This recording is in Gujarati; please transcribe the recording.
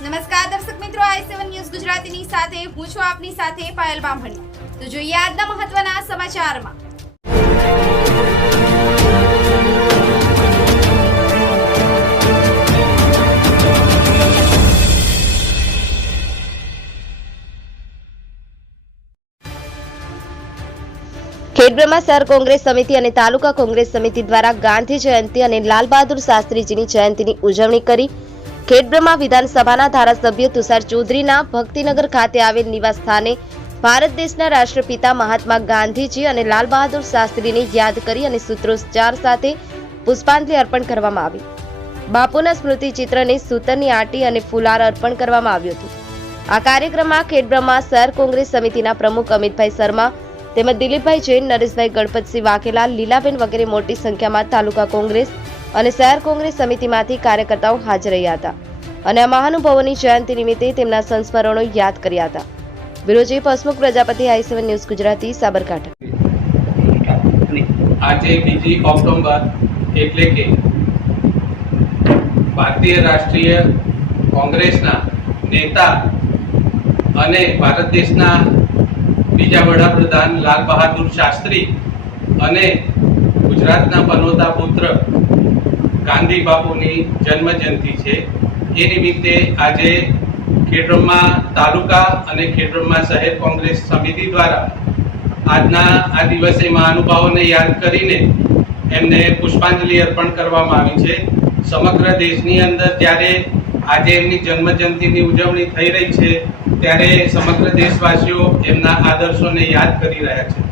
નમસ્કાર, દર્શક મિત્રો, આઈ સેવન ન્યૂઝ ગુજરાતીની સાથે, હું છું આપની સાથે પાયલ બામણી. તો જોઈએ આજના મહત્વના સમાચારમાં. ખેડબ્રહ્મા શહેર કોંગ્રેસ સમિતિ અને તાલુકા કોંગ્રેસ સમિતિ દ્વારા ગાંધી જયંતિ અને લાલ બહાદુર શાસ્ત્રીજીની જયંતિની ઉજવણી કરી. ખેડબ્રહ્મા વિધાનસભાના ધારાસભ્ય તુષાર ચૌધરીના ભક્તિનગર ખાતે આવેલ નિવાસ સ્થાને ભારત દેશના રાષ્ટ્રપિતા મહાત્મા ગાંધીજી અને લાલ બહાદુર શાસ્ત્રીને યાદ કરી અને સૂત્રોચ્ચાર સાથે પુષ્પાંજલિ અર્પણ કરવામાં આવી. બાપુના સ્મૃતિ ચિત્રને સૂતરની આટી અને ફુલાર અર્પણ કરવામાં આવ્યું હતું. આ કાર્યક્રમમાં ખેડબ્રહ્મા સર કોંગ્રેસ સમિતિના પ્રમુખ અમિતભાઈ શર્મા તેમજ દિલીપભાઈ જૈન, નરેશભાઈ ગણપતસિંહ વાઘેલા, લીલાબેન વગેરે મોટી સંખ્યામાં તાલુકા કોંગ્રેસ અને શહેર કોંગ્રેસ સમિતિમાંથી કાર્યકર્તાઓ હાજર રહ્યા હતા. અને મહાનુભાવોની જયંતિ નિમિત્તે તેમના સંસ્મરણો યાદ કર્યા હતા. Viroji Pasmukh Prajapati, I seven news Gujarati, Sabarkantha. આજે બીજી ઓક્ટોબર એટલે કે ભારતીય રાષ્ટ્રીય કોંગ્રેસના નેતા અને ભારત દેશના બીજા વડાપ્રધાન લાલ બહાદુર શાસ્ત્રી અને ગુજરાતના પનોતા પુત્ર ગાંધી બાપુની જન્મ જયંતિ છે. એ નિમિત્તે આજે ખેડબ્રહ્મા તાલુકા અને ખેડબ્રહ્મા શહેર કોંગ્રેસ સમિતિ દ્વારા આજના આ દિવસે મહાનુભાવોને યાદ કરીને એમને પુષ્પાંજલિ અર્પણ કરવામાં આવી છે. સમગ્ર દેશની અંદર જ્યારે આજે એમની જન્મ જયંતિની ઉજવણી થઈ રહી છે, ત્યારે સમગ્ર દેશવાસીઓ એમના આદર્શોને યાદ કરી રહ્યા છે.